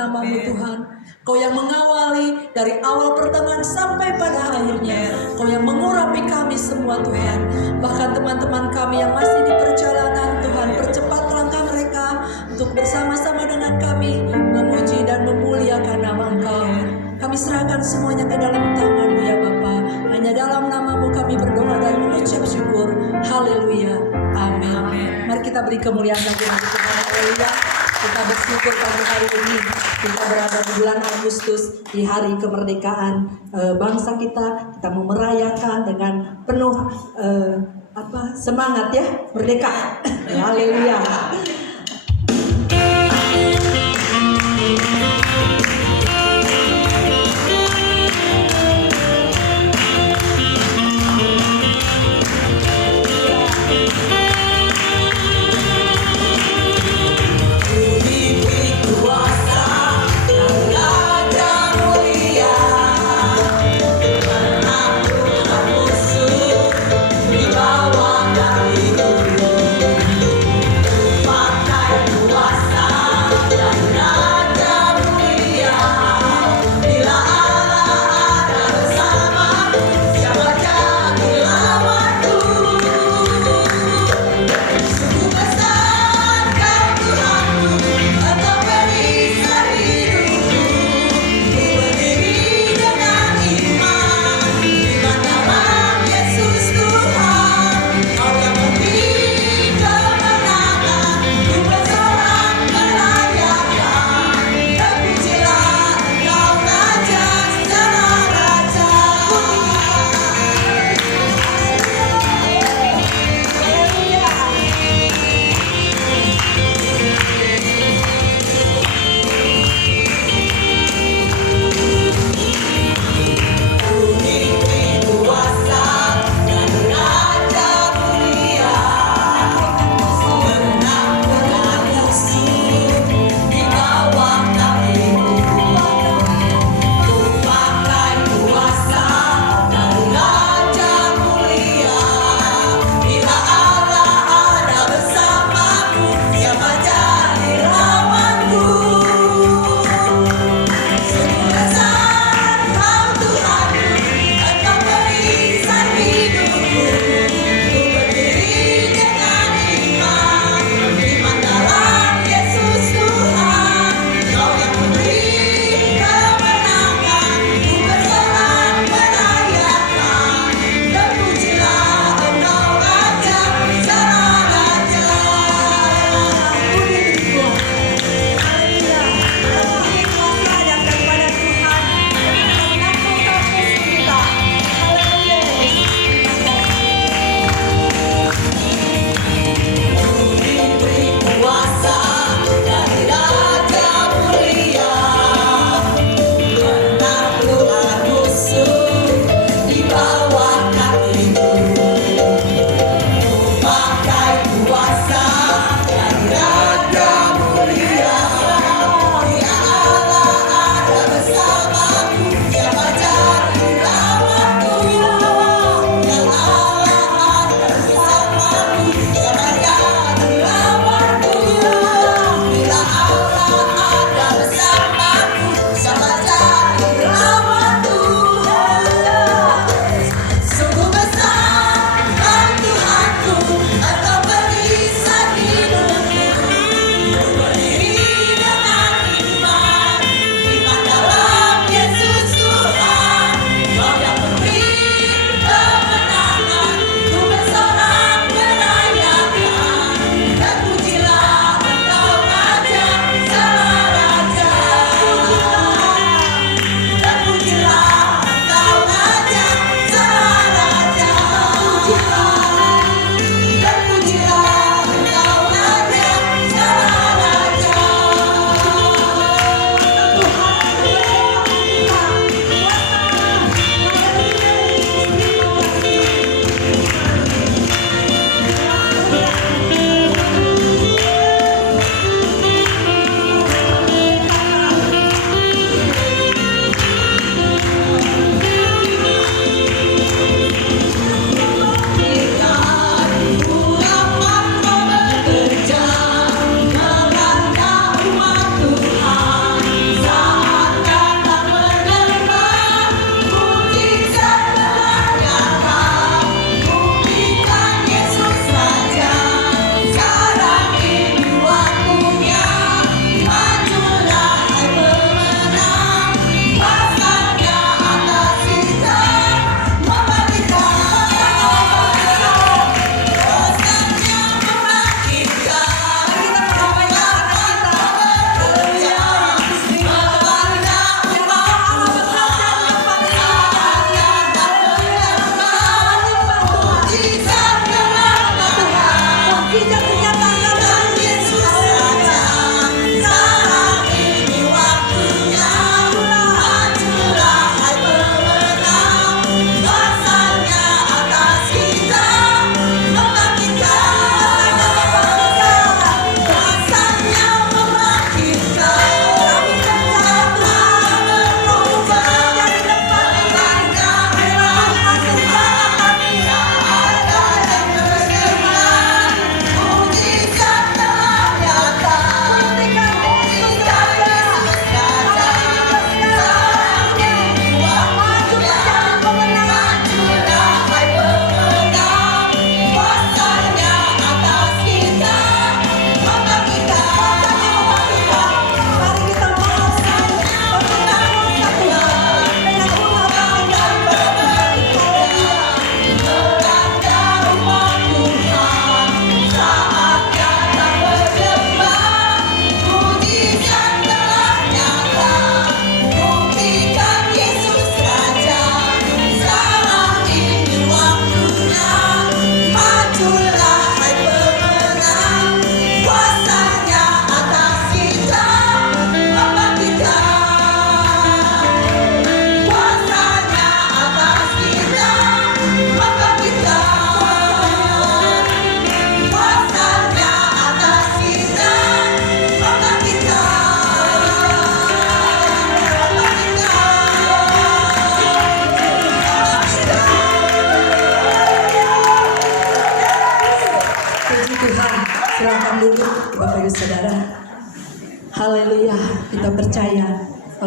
namamu Tuhan. Kau yang mengawali dari awal pertengahan sampai pada akhirnya. Kau yang mengurapi kami semua Tuhan. Bahkan teman-teman kami yang masih di perjalanan Tuhan, percepat langkah mereka untuk bersama-sama dengan kami memuji dan memuliakan nama Engkau. Kami serahkan semuanya ke dalam tangan-Mu ya Bapa. Hanya dalam namamu kami berdoa dan mengucap syukur. Haleluya. Amin. Mari kita beri kemuliaan bagi nama Tuhan. Haleluya. Kita bersyukur pada hari ini kita berada di bulan Agustus, di hari kemerdekaan bangsa kita. Kita mau merayakan dengan penuh semangat ya, merdeka. Haleluya. Bawah dari dulu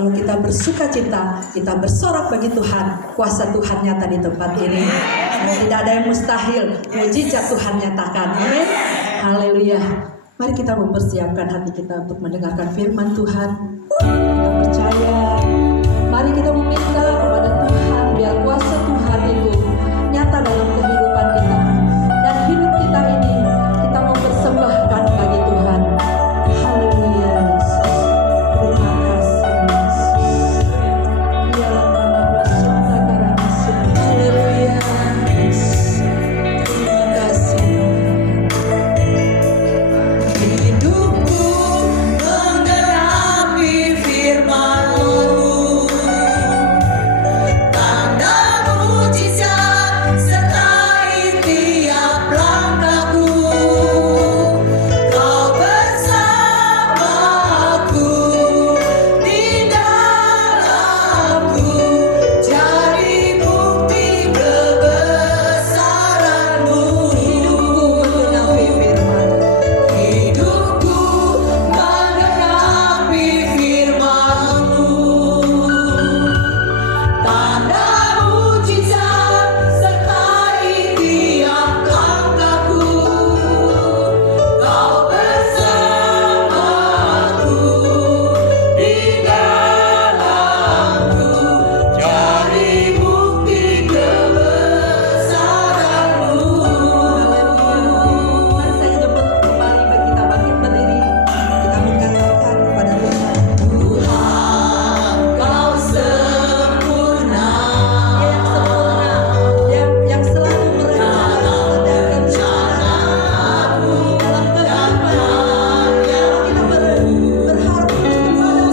Lalu kita bersuka cita, kita bersorak bagi Tuhan. Kuasa Tuhan nyata di tempat ini. Tidak ada yang mustahil, mujizat Tuhan nyatakan. Amin. Haleluya. Mari kita mempersiapkan hati kita untuk mendengarkan firman Tuhan. Kita percaya. Mari kita meminta kepada Tuhan biar kuasa Tuhan itu nyata dalam kehidupan kita. Dan hidup kita ini kita mempersembahkan bagi Tuhan. Haleluya Yesus. Terima kasih Yesus. Biarlah nama kuasa Tuhan. Haleluya Yesus. Terima kasih. Hidupku menggenapi firman-Mu. Tanda mujizat sertai tiap langkahku. Kau bersamaku di dalamku, jadi bukti kebesaran-Mu. Hidupku menggenapi firman-Mu. Tanda mujizat sertai tiap langkahku. Kau bersamaku di dalamku, jadi bukti kebesaran-Mu. Mari saya jemput kembali bagi kita bangkit berdiri. Kita mengatakan kepada Tuhan, Tuhan Kau sempurna. Yang selalu merencanamu dalam kehidupan. Kita berharap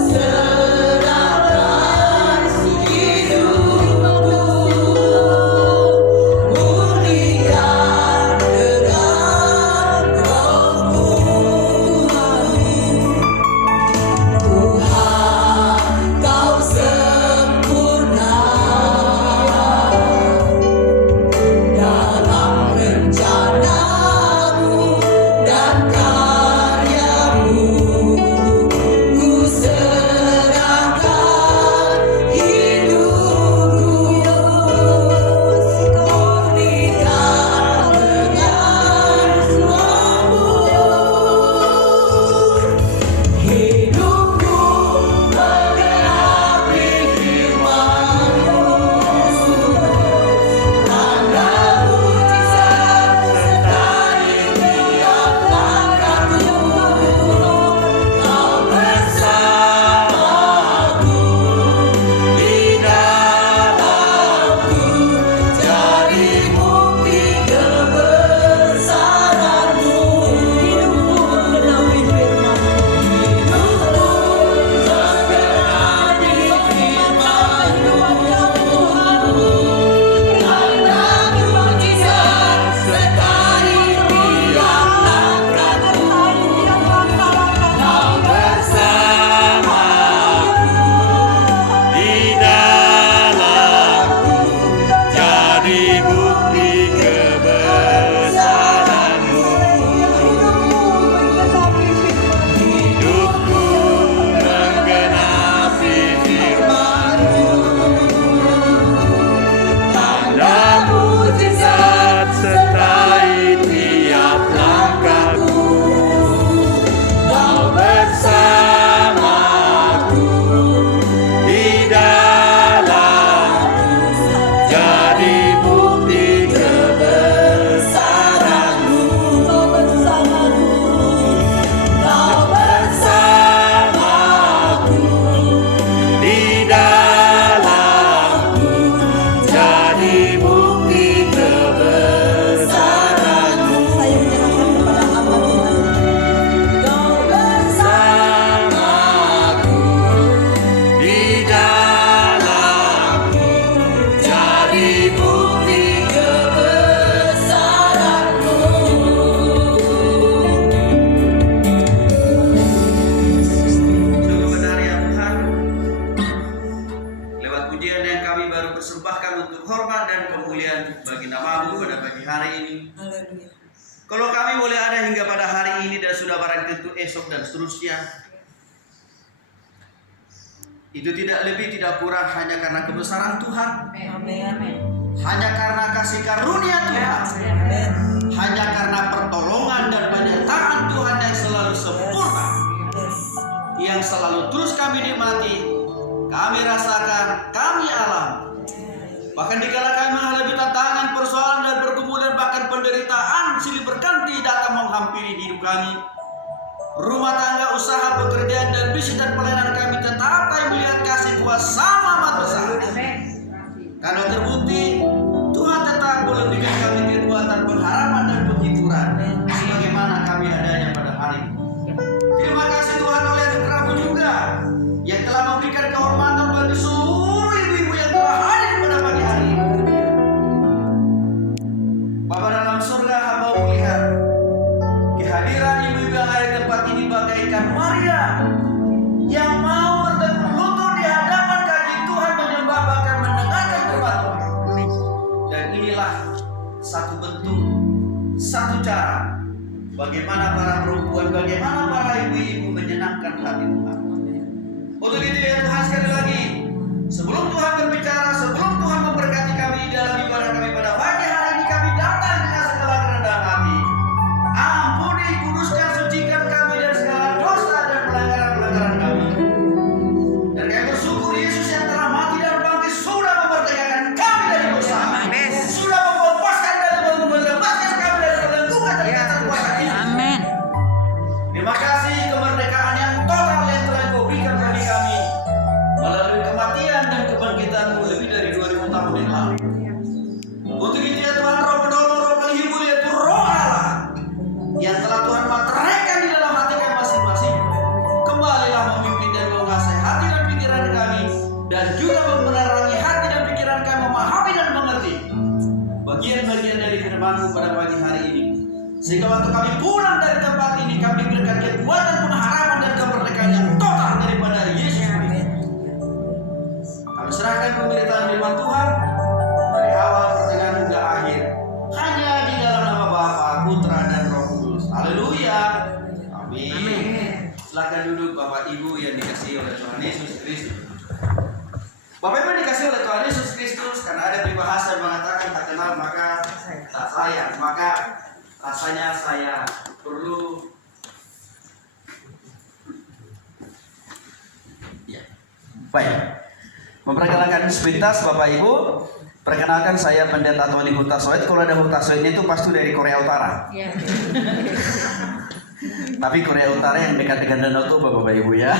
serahkan hidupku, murnikan dengan Roh-Mu. Tuhan Kau sempurna dalam rencana-Mu dan karya-Mu. Ku serahkan hidupku, murnikan dengan Roh-Mu. Hidupku menggenapi firman-Mu. Tanda mujizat sertai tiap langkahku. Kau bersamaku di dalamku, jadi bukti kebesaran-Mu. Hidupku menggenapi firman-Mu. Hidupku menggenapi firman-Mu. Tanda mujizat sertai tiap langkahku. Kau bersamaku Di dalamku, jadi bukti kebesaran-Mu. Hidupku menggenapi firman-Mu. Tanda mujizat sertai tiap langkahku. Kau bersamaku di dalamku, jadi bukti kebesaran-Mu. Kau bersamaku. Kau bersamaku di dalamku, jadi bukti kebesaran-Mu. Saya menyerahkan kepada hamba Tuhan. Kau bersamaku di dalamku, jadi bukti kebesaran-Mu. Sungguh benar ya Tuhan. Lewat pujian yang kami baru persembahkan untuk hormat dan kemuliaan bagi nama-Mu pada pagi hari ini. Haleluya. Kalau kami boleh ada hingga pada hari ini dan sudah barang tentu esok dan seterusnya, itu tidak lebih tidak kurang hanya karena kebesaran Tuhan, Amin. hanya karena kasih karunia Tuhan, Amin. hanya karena pertolongan dan penyertaan Tuhan yang selalu sempurna, Yes. yang selalu terus kami nikmati, kami rasakan, kami alami. Bahkan dikala kami menghadapi tantangan, persoalan dan pergumulan, bahkan penderitaan silih berganti datang menghampiri hidup kami, rumah tangga, usaha, pekerjaan, dan bisnis dan pelayanan kami tetap kami melihat kasih kuasa-Mu amat besar. Karena terbukti Tuhan tetap memberikan kami kekuatan, pengharapan, dan penghiburan sebagaimana kami adanya pada hari ini. Terima kasih Tuhan oleh anugerah-Mu juga yang telah memberikan kehormatan bagi seluruh ibu-ibu yang telah hadir pada pagi hari ini. Bapa dalam surga, hamba melihat kehadiran ibu-ibu yang ada di tempat ini bagaikan Maria yang mau bertekuk lutut di hadapan kaki Tuhan, menyembah bahkan mendengarkan firman Tuhan. Dan inilah satu bentuk, satu cara bagaimana para perempuan, bagaimana para ibu-ibu menyenangkan hati Tuhan. Untuk itu ya Tuhan, sekali lagi sebelum Tuhan berbicara, sebelum Tuhan memberkati kami dalam ibadah kami pada pagi hari ini, kami datang dengan segala kerendahan hati. Ampuni, kuduskan, sucikan kami dari segala dosa dan pelanggaran-pelanggaran kami. Dan kami bersyukur Yesus yang telah mati dan bangkit sudah memerdekakan kami dari dosa. Sudah membebaskan dan membebaskan kami dari belengguan dan keterkuasaan ini. Terima kasih kemerdekaan yang total yang telah Kau berikan bagi kami melalui kematian dan kebangkitan-Mu lebih dari 2000 tahun yang lalu. Untuk itu ya Tuhan, Roh penolong, Roh penghibur, yaitu Roh Allah yang telah Tuhan materaikan di dalam hati kami masing-masing, kembalilah memimpin dan menguasai hati dan pikiran kami, dan juga menerangi hati dan pikiran kami, memahami dan mengerti bagian-bagian dari firman-Mu pada pagi hari ini, sehingga waktu kami pulang dari tempat ini kami diberikan kekuatan, pengharapan, dan kemerdekaan yang total daripada Yesus Kristus. Kami serahkan pemberitaan firman Tuhan dari awal, pertengahan hingga akhir hanya di dalam nama Bapa, Putra, dan Roh Kudus. Haleluya. Amin. Silakan duduk Bapak Ibu yang dikasihi oleh Tuhan Yesus Kristus. Bapak Ibu yang dikasihi oleh Tuhan Yesus Kristus, karena ada peribahasa yang mengatakan tak kenal maka tak sayang, maka rasanya saya perlu baik memperkenalkan sepintas Bapak Ibu. Perkenalkan, saya Pendeta Tony Hutasoid. Kalau ada Hutasoidnya itu pasti dari Korea Utara. Tapi Korea Utara yang dekat dengan Danau Toba Bapak Ibu ya.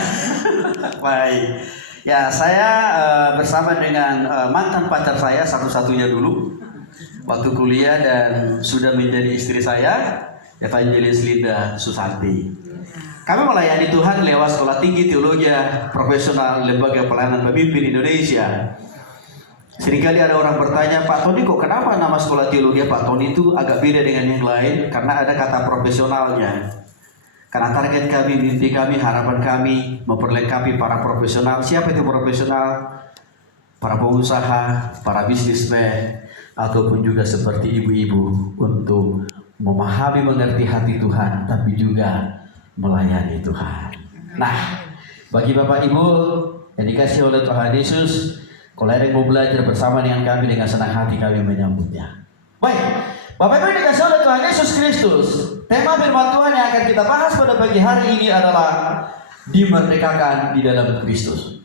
Baik. Ya, saya bersama dengan mantan pacar saya satu-satunya dulu waktu kuliah dan sudah menjadi istri saya, Evangelis Linda Susanti. Kami melayani Tuhan lewat Sekolah Tinggi Teologi Profesional Lembaga Pelayanan Pemimpin Indonesia. Seringkali ada orang bertanya, Pak Tony kok kenapa nama Sekolah Teologi Pak Tony itu agak beda dengan yang lain? Karena ada kata profesionalnya. Karena target kami, mimpi kami, harapan kami memperlengkapi para profesional. Siapa itu profesional? Para pengusaha, para bisnismen, ataupun juga seperti ibu-ibu untuk memahami, mengerti hati Tuhan, tapi juga melayani Tuhan. Nah, bagi Bapak Ibu yang dikasih oleh Tuhan Yesus, kalau ada yang mau belajar bersama dengan kami, dengan senang hati kami menyambutnya. Baik, Bapak Ibu yang dikasih oleh Tuhan Yesus Kristus, tema firman Tuhan yang akan kita bahas pada pagi hari ini adalah dimerdekakan di dalam Kristus.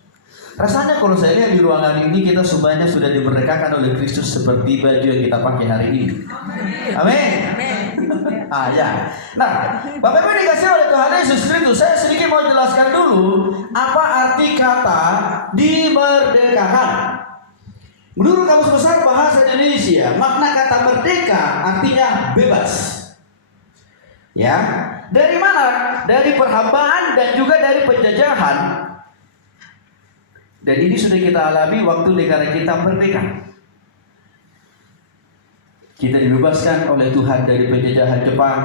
Rasanya kalau saya lihat di ruangan ini, kita semuanya sudah dimerdekakan oleh Kristus seperti baju yang kita pakai hari ini. Amin. Ya. Nah, Bapak Ibu dikasih oleh Tuhan Yesus Kristus, saya sedikit mau jelaskan dulu apa arti kata dimerdekakan. Menurut Kamus Besar Bahasa Indonesia, makna kata merdeka artinya bebas. Ya, dari mana? Dari perhambaan dan juga dari penjajahan. Dan ini sudah kita alami waktu negara kita merdeka. Kita dibebaskan oleh Tuhan dari penjajahan Jepang,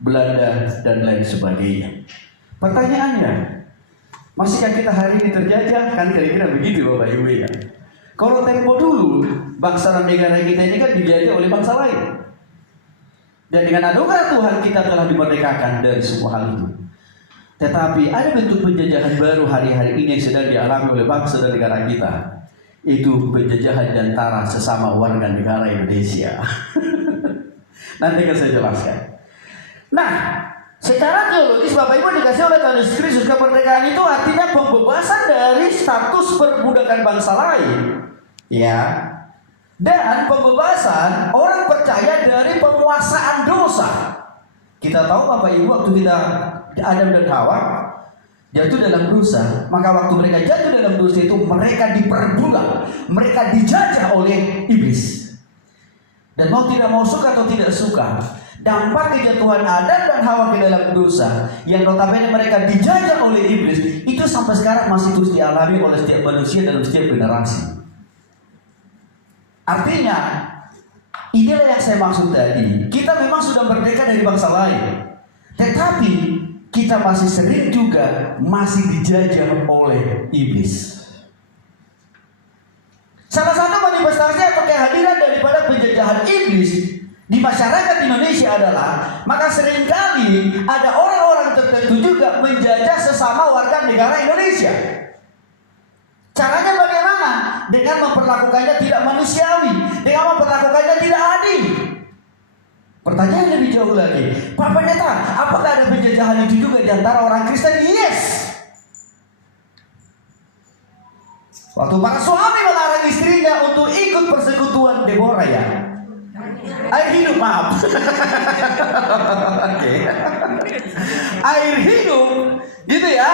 Belanda, dan lain sebagainya. Pertanyaannya, masihkah kita hari ini terjajah? Kan kira-kira begitu Bapak Ibu ya. Kalau tempo dulu, bangsa dan negara kita ini kan dijajah oleh bangsa lain. Dan dengan anugerah Tuhan kita telah dimerdekakan dari semua hal itu. Tetapi ada bentuk penjajahan baru hari-hari ini yang sedang dialami oleh bangsa dan negara kita. Itu penjajahan di antara sesama warga negara Indonesia. Nanti akan saya jelaskan. Nah, secara teologis Bapak Ibu dikasih oleh Tuhan Yesus Kristus, kemerdekaan itu artinya pembebasan dari status perbudakan bangsa lain, ya, dan pembebasan orang percaya dari penguasaan dosa. Kita tahu Bapak Ibu waktu kita Adam dan Hawa jatuh dalam dosa, maka waktu mereka jatuh dalam dosa itu mereka diperbudak, mereka dijajah oleh iblis. Dan mau tidak mau suka atau tidak suka, dampak kejatuhan Adam dan Hawa ke dalam dosa yang notabene mereka dijajah oleh iblis itu sampai sekarang masih terus dialami oleh setiap manusia dalam setiap generasi. Artinya inilah yang saya maksud tadi. Kita memang sudah merdeka dari bangsa lain, tetapi kita masih sering juga masih dijajah oleh iblis. Salah satu manifestasi atau kehadiran daripada penjajahan iblis di masyarakat Indonesia adalah, maka seringkali ada orang-orang tertentu juga menjajah sesama warga negara Indonesia. Caranya bagaimana? Dengan memperlakukannya tidak manusiawi, dengan memperlakukannya tidak adil. Pertanyaan lebih jauh lagi, Pak Pendeta, apakah ada penjajahan itu juga di antara orang Kristen? Yes. Waktu para suami melarang istrinya untuk ikut persekutuan Deborah, ya, air hidup, maaf. Oke. Air hidup, gitu ya.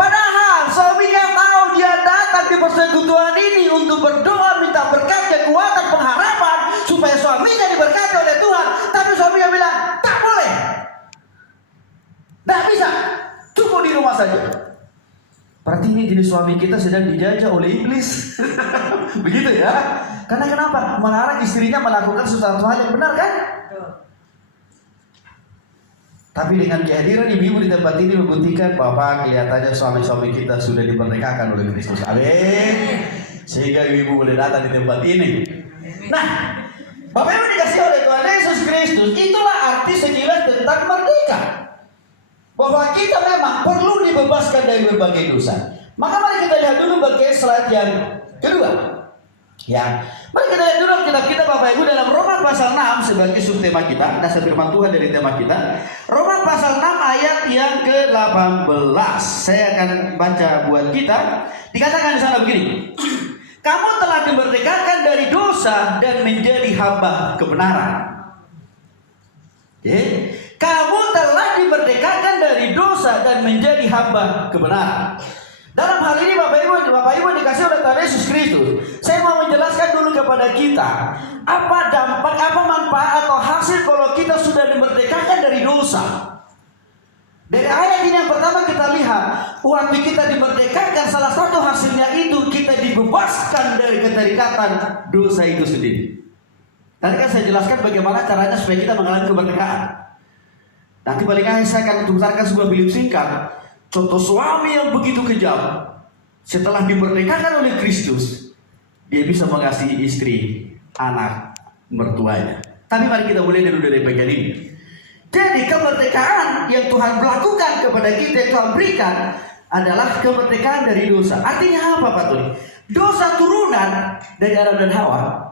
Padahal suaminya tahu dia datang di persekutuan ini untuk berdoa minta berkat, kekuatan, pengharapan supaya suaminya diberkati oleh Tuhan. Tapi suaminya bilang tak boleh, tak bisa, cukup di rumah saja. Berarti ini jenis suami kita sedang dijajah oleh iblis. Begitu ya. Karena kenapa? Melarang istrinya melakukan sesuatu hal yang benar, kan? Tapi dengan kehadiran ibu-ibu di tempat ini membuktikan bahwa kelihatannya suami-suami kita sudah dimerdekakan oleh Kristus. Amin. Sehingga ibu-ibu boleh datang di tempat ini. Nah, Bapak Ibu dikasih oleh Tuhan Yesus Kristus, itulah arti sekilas tentang merdeka. Bahwa kita memang perlu dibebaskan dari berbagai dosa. Maka mari kita lihat dulu bagian slide yang kedua. Ya, mari kita lihat dulu kitab kita Bapak Ibu dalam Roma pasal 6 sebagai subtema kita, dasar firman Tuhan dari tema kita. Roma pasal 6 ayat yang ke-18. Saya akan baca buat kita. Dikatakan di sana begini. Kamu telah dimerdekakan dari dosa dan menjadi hamba kebenaran. Oke. Kamu telah dimerdekakan dari dosa dan menjadi hamba kebenaran. Dalam hal ini Bapak Ibu dikasih oleh Tuhan Yesus Kristus. Saya mau menjelaskan dulu kepada kita apa dampak, apa manfaat atau hasil kalau kita sudah dimerdekakan dari dosa. Dari ayat ini yang pertama kita lihat, waktu kita dimerdekakan salah satu hasilnya itu kita dibebaskan dari keterikatan dosa itu sendiri. Tadi kan saya jelaskan bagaimana caranya supaya kita mengalami kemerdekaan. Nanti paling akhir saya akan tunjukkan sebuah film singkat. Contoh suami yang begitu kejam, setelah dimerdekakan oleh Kristus, dia bisa mengasihi istri, anak, mertuanya. Tapi mari kita mulai dulu dari bagian ini. Jadi kemerdekaan yang Tuhan lakukan kepada kita, yang Tuhan berikan adalah kemerdekaan dari dosa. Artinya apa Pak Tuli? Dosa turunan dari Adam dan Hawa.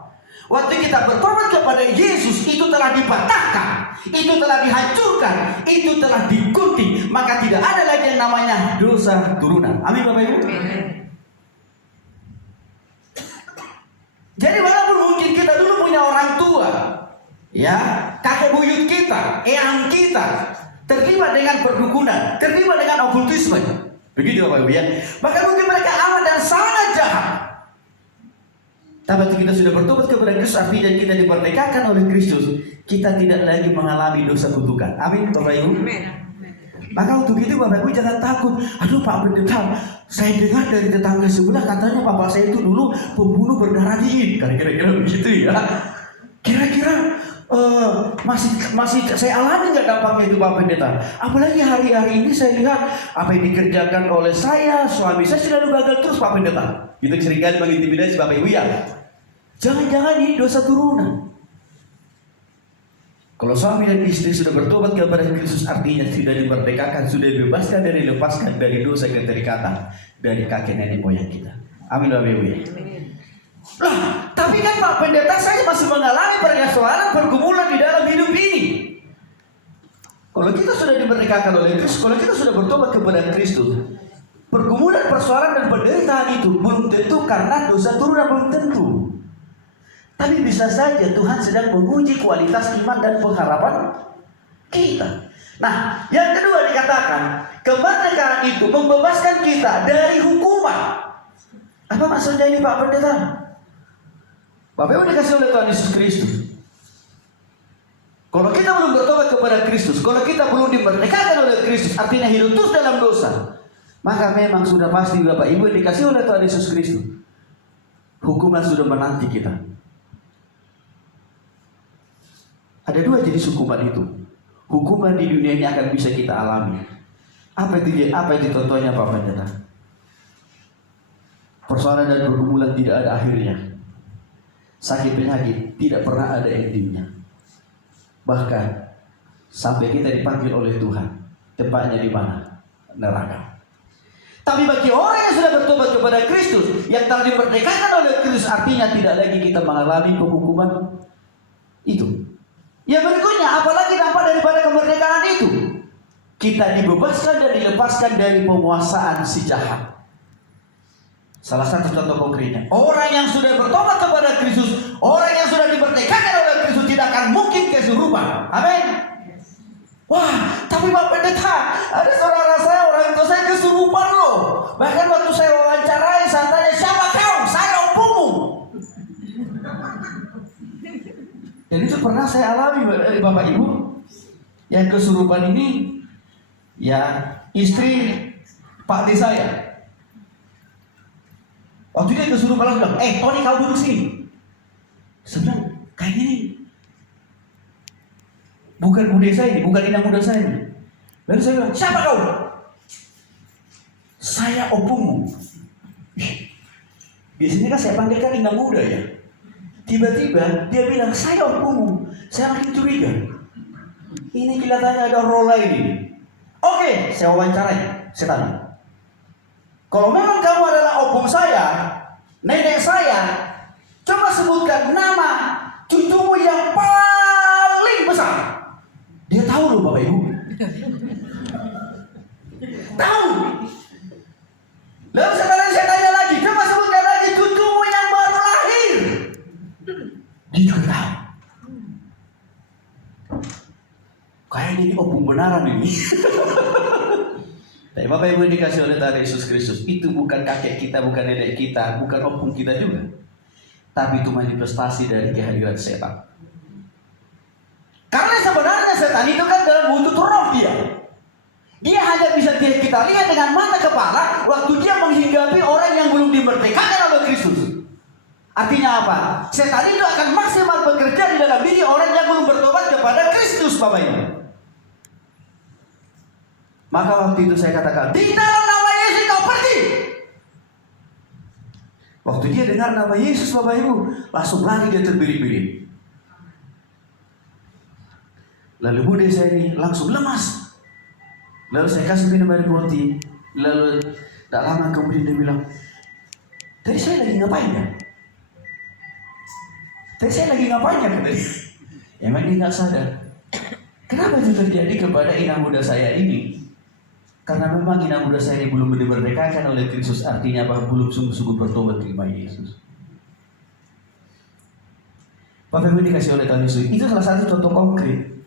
Waktu kita bertobat kepada Yesus, itu telah dipatahkan, itu telah dihancurkan, itu telah digunting. Maka tidak ada lagi yang namanya dosa turunan. Amin Bapak Ibu. Jadi walaupun mungkin kita dulu punya orang tua, ya, kakek buyut kita, eyang kita terlibat dengan perdukunan, terlibat dengan okultisme, begitu Bapak Ibu ya. Maka mungkin mereka amat dan sangat jahat. Tapi kita sudah bertobat kepada Kristus, artinya kita dimerdekakan oleh Kristus. Kita tidak lagi mengalami dosa kutukan. Amin Bapak Ibu. Maka untuk itu Bapak Ibu jangan takut. Aduh Pak Pendeta, saya dengar dari tetangga sebelah katanya bapak saya itu dulu pembunuh berdarah dingin. Kira-kira begitu ya. Kira-kira masih saya alami nggak dampaknya itu Pak Pendeta? Apalagi hari-hari ini saya lihat apa yang dikerjakan oleh saya, suami saya selalu gagal terus Pak Pendeta. Itu seringkali mengintimidasi Bapak Ibu ya. Jangan-jangan ini dosa turunan. Kalau suami dan istri sudah bertobat kepada Kristus, artinya sudah dimerdekakan, sudah dibebaskan dari lepaskan dari dosa keterikatan dari kakek nenek moyang kita. Amin Bapak Ibu. Lah, tapi kan Pak Pendeta, saya masih mengalami persoalan pergumulan di dalam hidup ini. Kalau kita sudah dimerdekakan oleh Kristus, kalau kita sudah bertobat kepada Kristus, pergumulan, persoalan dan penderitaan itu belum tentu karena dosa turunan, belum tentu. Tapi bisa saja Tuhan sedang menguji kualitas iman dan pengharapan kita. Nah, yang kedua dikatakan, kemerdekaan itu membebaskan kita dari hukuman. Apa maksudnya ini Pak Pendeta? Bapak Ibu dikasih oleh Tuhan Yesus Kristus. Kalau kita belum bertobat kepada Kristus, kalau kita belum dimerdekakan oleh Kristus, artinya hidup terus dalam dosa, maka memang sudah pasti Bapak Ibu dikasih oleh Tuhan Yesus Kristus, hukuman sudah menanti kita. Ada dua jenis hukuman itu. Hukuman di dunia ini akan bisa kita alami. Apa itu contohnya Pak Pendeta? Persoalan dan pergumulan tidak ada akhirnya. Sakit penyakit tidak pernah ada endingnya. Bahkan sampai kita dipanggil oleh Tuhan, tempatnya di mana? Neraka. Tapi bagi orang yang sudah bertobat kepada Kristus, yang telah dimerdekakan oleh Kristus, artinya tidak lagi kita mengalami penghukuman itu. Yang berikutnya, apalagi dampak daripada kemerdekaan itu? Kita dibebaskan dan dilepaskan dari penguasaan si jahat. Salah satu contoh konkretnya, orang yang sudah bertobat kepada Kristus, orang yang sudah dimerdekakan oleh Kristus tidak akan mungkin kesurupan. Amin. Wah, tapi Pak Pendeta, ada saudara saya, orang tua saya kesurupan loh. Bahkan waktu saya wawancarai, saya tanya, siapa kau? Saya ompumu. Dan itu pernah saya alami Bapak Ibu. Yang kesurupan ini ya istri Pak D saya. Waktu dia kesurupan langsung bilang, Tony kau duduk sini. Saya bilang, kayak gini. Bukan bude saya ini, bukan inang muda saya ini. Lalu saya bilang, siapa kau? Saya opumu. Biasanya kan saya panggilkan inang muda ya. Tiba-tiba dia bilang, saya opumu. Saya makin curiga. Ini kelihatannya ada roh lain ini. Oke, saya wawancarai. Saya tanya, kalau memang kamu adalah opung saya, nenek saya, coba sebutkan nama cucumu yang paling besar. Dia tahu loh Bapak Ibu. Tahu. Lalu sekarang saya tanya lagi, coba sebutkan lagi cucumu yang baru lahir. Dia juga tahu. Kayaknya ini opung benaran ini. Tapi Bapak Ibu dikasih oleh Tuhan Yesus Kristus, itu bukan kakek kita, bukan nenek kita, bukan opung kita juga. Tapi itu manifestasi dari kehadiran setan. Karena sebenarnya setan itu kan dalam wujud roh dia. Dia hanya bisa kita lihat dengan mata kepala waktu dia menghinggapi orang yang belum dimerdekakan oleh Kristus. Artinya apa? Setan itu akan maksimal bekerja di dalam diri orang yang belum bertobat kepada Kristus, Bapak Ibu. Maka waktu itu saya katakan, di dalam nama Yesus kau pergi. Waktu dia dengar nama Yesus, Bapak Ibu, langsung lari dia terbirit-birit. Lalu bude saya ini langsung lemas. Lalu saya kasih minum air putih. Lalu tak lama kemudian dia bilang, tadi saya lagi ngapain ya? Tadi saya lagi ngapain ya? Tadi. Emang dia nggak sadar. Kenapa itu terjadi kepada inang muda saya ini? Karena memang inang muda saya ini belum dimerdekakan oleh Kristus, artinya apa? Belum sungguh-sungguh bertobat terima Yesus. Bapak Ibu dikasih oleh Tuhan Yesus, itu salah satu contoh konkret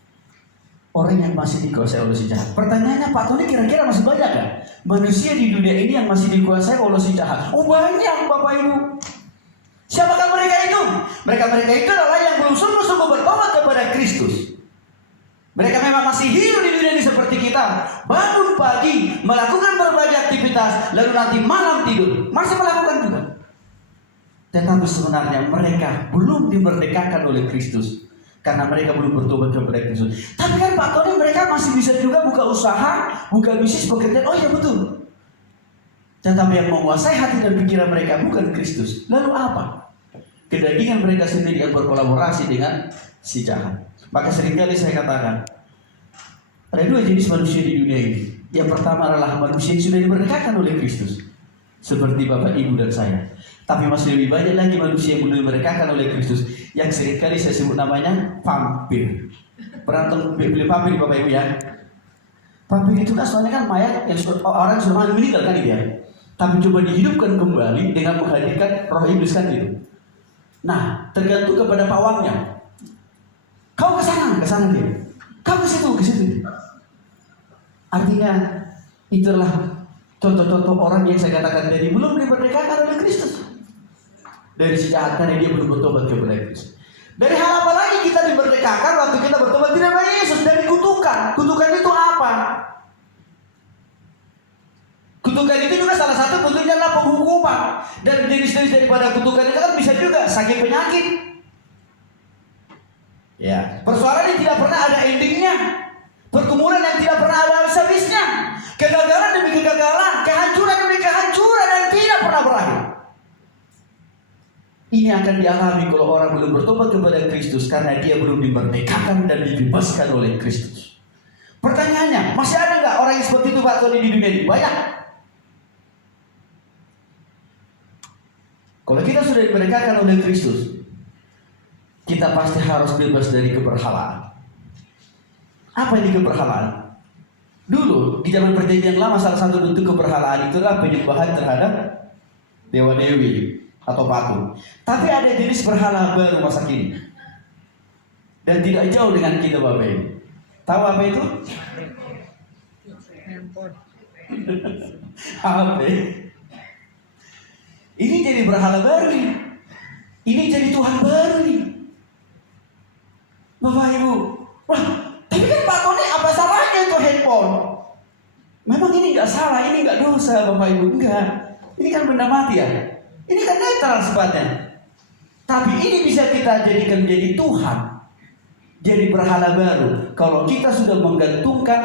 orang yang masih dikuasai oleh si jahat. Pertanyaannya, Pak Tony, kira-kira masih banyak nggak manusia di dunia ini yang masih dikuasai oleh si jahat? Oh banyak Bapak Ibu. Siapakah mereka itu? Mereka itu adalah yang belum sungguh-sungguh bertobat kepada Kristus. Mereka memang masih hidup di dunia ini seperti kita. Bangun pagi, melakukan berbagai aktivitas, lalu nanti malam tidur. Masih melakukan juga. Tetapi sebenarnya mereka belum dimerdekakan oleh Kristus. Karena mereka belum bertobat kepada Kristus. Tapi kan Pak Tony, mereka masih bisa juga buka usaha, buka bisnis, pekerjaan. Oh iya betul. Tetapi yang menguasai hati dan pikiran mereka bukan Kristus. Lalu apa? Kedagingan mereka sendiri yang berkolaborasi dengan si jahat. Maka seringkali saya katakan, ada dua jenis manusia di dunia ini. Yang pertama adalah manusia yang sudah dimerdekakan oleh Kristus, seperti Bapak, Ibu, dan saya. Tapi masih lebih banyak lagi manusia yang belum dimerdekakan oleh Kristus, yang seringkali saya sebut namanya vampir. Pernah beli vampir, Bapak Ibu ya? Vampir itu kan soalnya kan mayat yang orang sudah meninggal kan dia. Tapi coba dihidupkan kembali dengan menghadirkan roh iblis kan itu. Nah, tergantung kepada pawangnya. Kau ke sana dia. Kau ke situ. Artinya itulah contoh-contoh orang yang saya katakan tadi belum dimerdekakan oleh Kristus. Dari sejahat karena dia belum bertobat kepada Kristus. Dari hal apa lagi kita dimerdekakan waktu kita bertobat tidak kepada Yesus? Dari kutukan. Kutukan itu apa? Kutukan itu juga salah satu bentuknya adalah penghukuman. Dan jenis-jenis daripada kutukan itu kan bisa juga sakit penyakit. Ya, persoalan yang tidak pernah ada endingnya, pergumulan yang tidak pernah ada habisnya, kegagalan demi kegagalan, kehancuran demi kehancuran yang tidak pernah berakhir. Ini akan dialami kalau orang belum bertobat kepada Kristus karena dia belum dimerdekakan dan dibebaskan oleh Kristus. Pertanyaannya, masih ada nggak orang yang seperti itu Pak Tony di dunia ini? Banyak. Kalau kita sudah dimerdekakan oleh Kristus, kita pasti harus bebas dari keberhalaan. Apa ini keberhalaan? Dulu di zaman perjanjian lama salah satu bentuk keberhalaan itulah penyembahan terhadap dewa dewi atau patung. Tapi ada jenis berhala baru masa kini dan tidak jauh dengan kita Bapak Ibu. Tahu apa itu? HP. Ini jadi berhala baru nih. Ini jadi Tuhan baru nih. Bapak Ibu, wah, tapi kan Pak Tony apa salahnya itu handphone? Memang ini nggak salah, ini nggak dosa Bapak Ibu, enggak. Ini kan benda mati ya. Ini kan netral sifatnya. Tapi ini bisa kita jadikan jadi Tuhan, jadi berhala baru. Kalau kita sudah menggantungkan